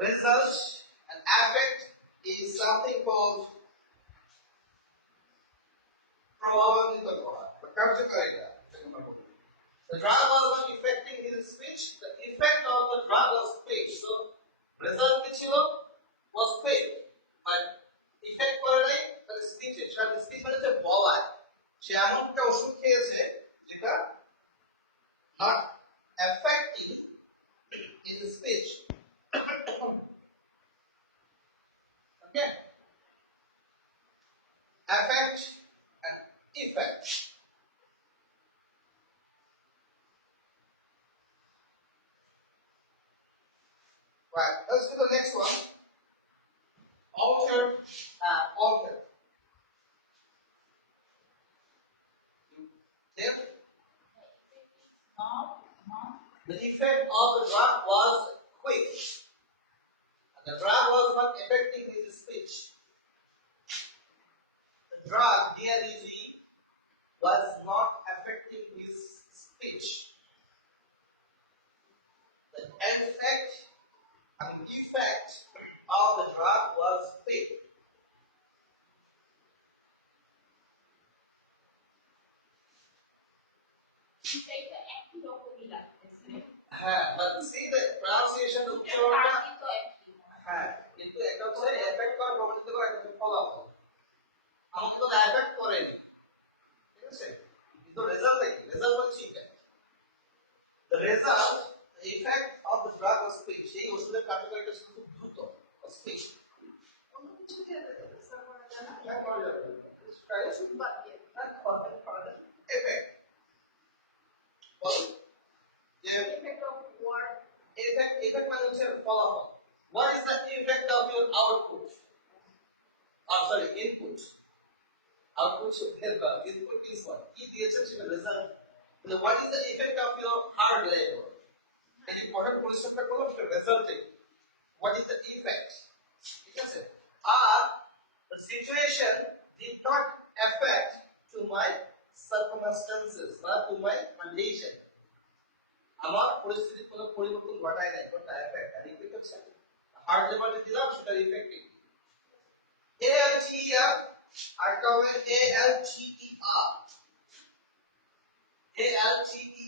result and affect is something called প্রভাবান্বিত করা বা কার্যকারিতা। The drug was not affecting his speech. The effect of the drug was fake. So result কি ছিল was fake. But effect করে নাই তার স্পিচে। তার স্পিচ মানে যে বলায় সে এমন একটা ওষুধ খেয়েছে যেটা not affecting his speech. Okay. Affect and effect. Right. Let's do the next one. Alter. Alter. There. The effect of the drug was quick. The drug was not affecting his speech. The drug, DREG, was not affecting his speech. The effect of the drug was quick. But see the pronunciation কিন্তু এটা হচ্ছে এফেক্ট করার প্রবণতা করে একটা ফলাফল আমাকে তো এফেক্ট করে ঠিক আছে কিন্তু রেজাল্ট কি রেজাল্ট হচ্ছে the result the effect of the drug was quick সেই ওষুধের কার্যকারিতা ছিল খুব দ্রুত was quick অন্য কিছু দিয়ে রেজাল্ট করা যায় না করা যাবে ওষুধ বাদ দিয়ে করা যায় এফেক্ট বল যে এফেক্ট অফ ওয়ার্ড effect মানে হচ্ছে ফলাফল what is the effect of your output sorry input output input is what কি দিয়েছে সেটা result what is the effect of your hard labor এই ইম্পর্টেন্ট পরিশ্রমটা করলো সেটা রেজাল্টে what is the effect ঠিক আছে আর the situation did not affect to my circumstances or to my condition আমার পরিস্থিতির কোনো পরিবর্তন ঘটায় নাই কোনটা এফেক্ট আর ইফেক্ট হচ্ছে হার্ড লেভেলে দিলাম সেটা ইফেক্টিভ ALTER আর কবে ALTER ALTER